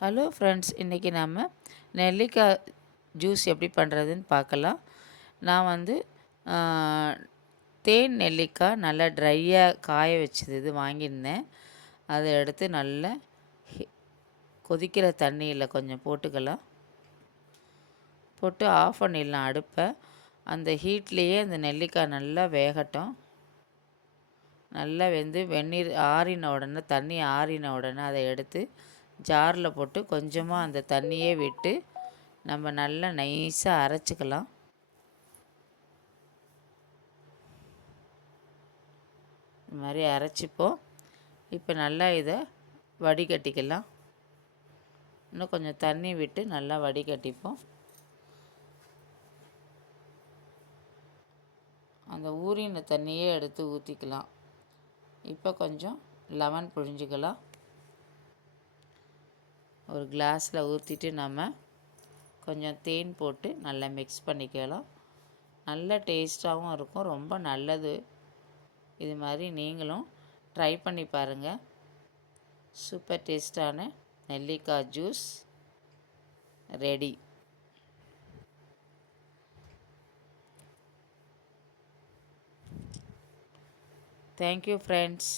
Hello friends, இன்றைக்கி நம்ம நெல்லிக்காய் ஜூஸ் எப்படி பண்ணுறதுன்னு பார்க்கலாம். நான் வந்து ஆ, தேன் நெல்லிக்காய் நல்லா ட்ரையாக காய வச்சது இது வாங்கியிருந்தேன். அதை எடுத்து நல்லா கொதிக்கிற தண்ணியில் கொஞ்சம் போட்டுக்கலாம். போட்டு ஆஃப் பண்ணிடலாம் அடுப்பை. அந்த ஹீட்லேயே அந்த நெல்லிக்காய் நல்லா வேகட்டும். நல்லா வெந்து வெந்நீர் ஆறின உடனே, தண்ணி ஆறின உடனே அதை எடுத்து ஜாரில் போட்டு கொஞ்சமாக அந்த தண்ணியே விட்டு நம்ம நல்லா நைஸாக அரைச்சிக்கலாம். இந்த மாதிரி அரைச்சிப்போம். இப்போ நல்லா இதை வடிகட்டிக்கலாம். இன்னும் கொஞ்சம் தண்ணி விட்டு நல்லா வடிகட்டிப்போம். அந்த ஊறின தண்ணியே எடுத்து ஊற்றிக்கலாம். இப்போ கொஞ்சம் லெமன் புழிஞ்சிக்கலாம். ஒரு கிளாஸில் ஊற்றிட்டு நம்ம கொஞ்சம் தேன் போட்டு நல்லா மிக்ஸ் பண்ணிக்கலாம். நல்ல டேஸ்ட்டாகவும் இருக்கும், ரொம்ப நல்லது. இது மாதிரி நீங்களும் ட்ரை பண்ணி பாருங்கள். சூப்பர் டேஸ்டான நெல்லிக்காய் ஜூஸ் ரெடி. Thank you friends.